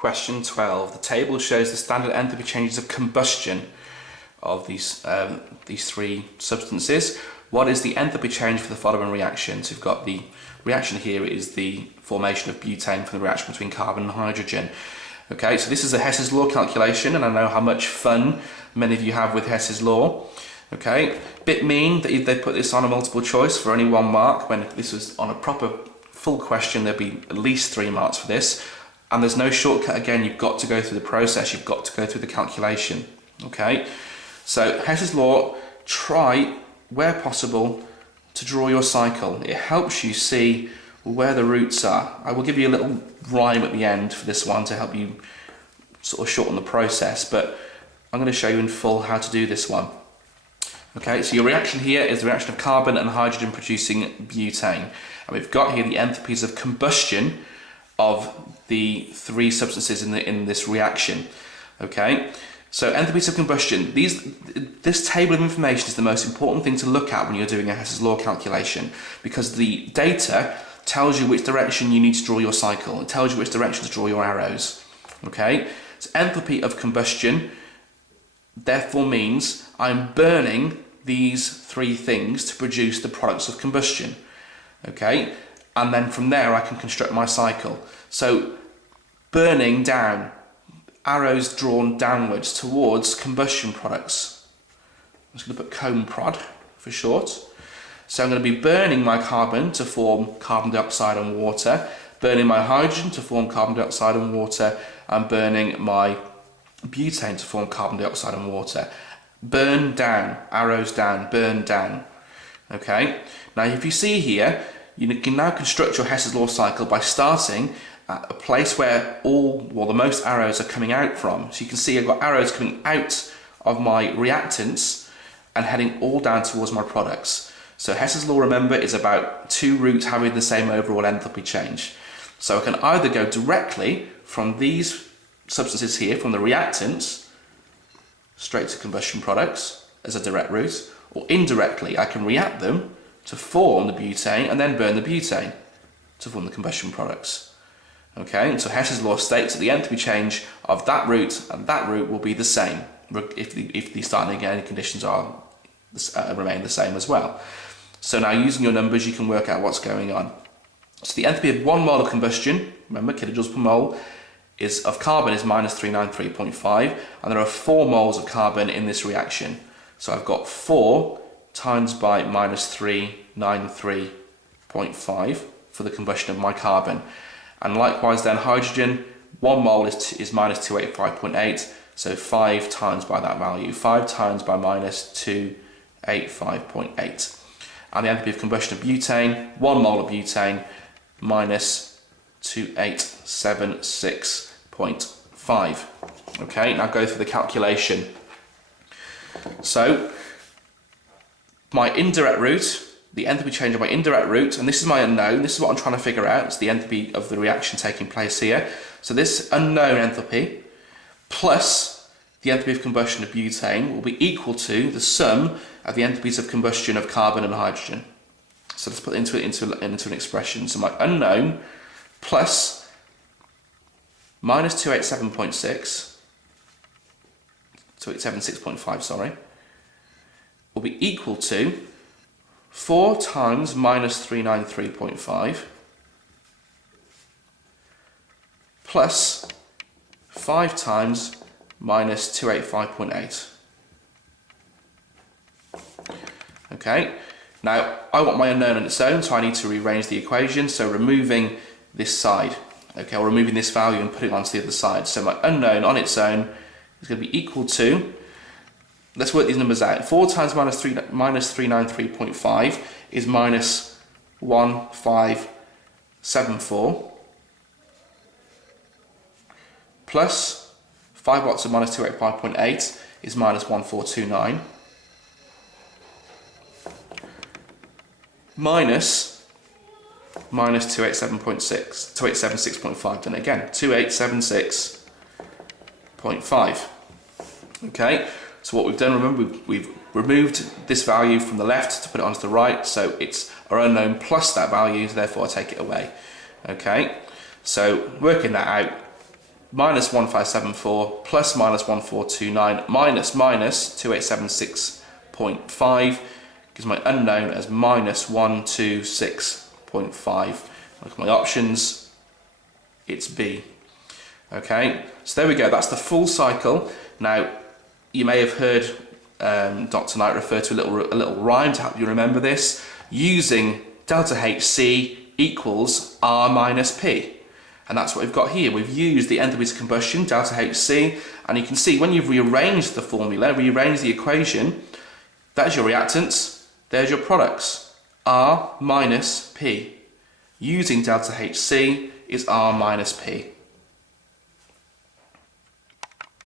Question 12. The table shows the standard enthalpy changes of combustion of these three substances. What is the enthalpy change for the following reactions? We've got the reaction here is the formation of butane from the reaction between carbon and hydrogen. Okay, so this is a Hess's law calculation, and I know how much fun many of you have with Hess's law. Okay, bit mean that they put this on a multiple choice for only 1 mark, when if this was on a proper full question there'd be at least 3 marks for this. And there's no shortcut. Again, you've got to go through the process, you've got to go through the calculation. Okay, so Hess's law, try where possible to draw your cycle. It helps you see where the roots are. I will give you a little rhyme at the end for this one to help you sort of shorten the process, but I'm going to show you in full how to do this one. Okay, so your reaction here is the reaction of carbon and hydrogen producing butane, and we've got here the enthalpies of combustion of the 3 substances in this reaction. Okay, so enthalpies of combustion. This table of information is the most important thing to look at when you're doing a Hess's law calculation, because the data tells you which direction you need to draw your cycle. It tells you which direction to draw your arrows. Okay, so enthalpy of combustion therefore means I'm burning these 3 things to produce the products of combustion. Okay, and then from there I can construct my cycle. So burning down, arrows drawn downwards towards combustion products. I'm just going to put cone prod for short. So I'm going to be burning my carbon to form carbon dioxide and water, burning my hydrogen to form carbon dioxide and water, and burning my butane to form carbon dioxide and water. Burn down, arrows down, burn down. Okay, now if you see here, you can now construct your Hess's law cycle by starting at a place where the most arrows are coming out from. So you can see I've got arrows coming out of my reactants and heading all down towards my products. So Hess's law, remember, is about 2 routes having the same overall enthalpy change. So I can either go directly from these substances here, from the reactants, straight to combustion products as a direct route, or indirectly I can react them to form the butane and then burn the butane to form the combustion products. Okay, and so Hess's law states that the enthalpy change of that route and that route will be the same if the starting and ending conditions remain the same as well. So now using your numbers you can work out what's going on. So the enthalpy of 1 mole of combustion, remember kilojoules per mole, of carbon is minus 393.5, and there are 4 moles of carbon in this reaction. So I've got 4 times by minus 393.5 for the combustion of my carbon. And likewise then hydrogen, 1 mole is minus 285.8, so 5 times by that value, 5 times by minus 285.8. And the enthalpy of combustion of butane, 1 mole of butane, minus 2876.5. Okay, now go through the calculation. So my indirect route, the enthalpy change of my indirect route, and this is my unknown, this is what I'm trying to figure out, it's the enthalpy of the reaction taking place here. So this unknown enthalpy plus the enthalpy of combustion of butane will be equal to the sum of the enthalpies of combustion of carbon and hydrogen. So let's put it into an expression. So my unknown plus minus 287.6, 276.5, sorry, will be equal to 4 times minus 393.5 plus 5 times minus 285.8. Okay, now I want my unknown on its own, so I need to rearrange the equation, so removing this side, okay, or removing this value and putting it onto the other side. So my unknown on its own is going to be equal to, let's work these numbers out. 4 times minus 393.5 is minus 1574 plus 5 lots of minus 285.8 is minus 1429 minus 2876.5, done it again, 2876.5. Okay, so what we've done, remember, we've removed this value from the left to put it onto the right, so it's our unknown plus that value, therefore I take it away. Okay, so working that out, minus 1574 plus minus 1429 minus minus 2876.5 gives my unknown as minus 126.5. Look at my options, it's B. Okay, so there we go, that's the full cycle. Now, you may have heard Dr. Knight refer to a little rhyme to help you remember this, using delta HC equals R minus P. And that's what we've got here. We've used the enthalpies of combustion, delta HC, and you can see when you've rearranged the formula, rearranged the equation, that's your reactants, there's your products, R minus P. Using delta HC is R minus P.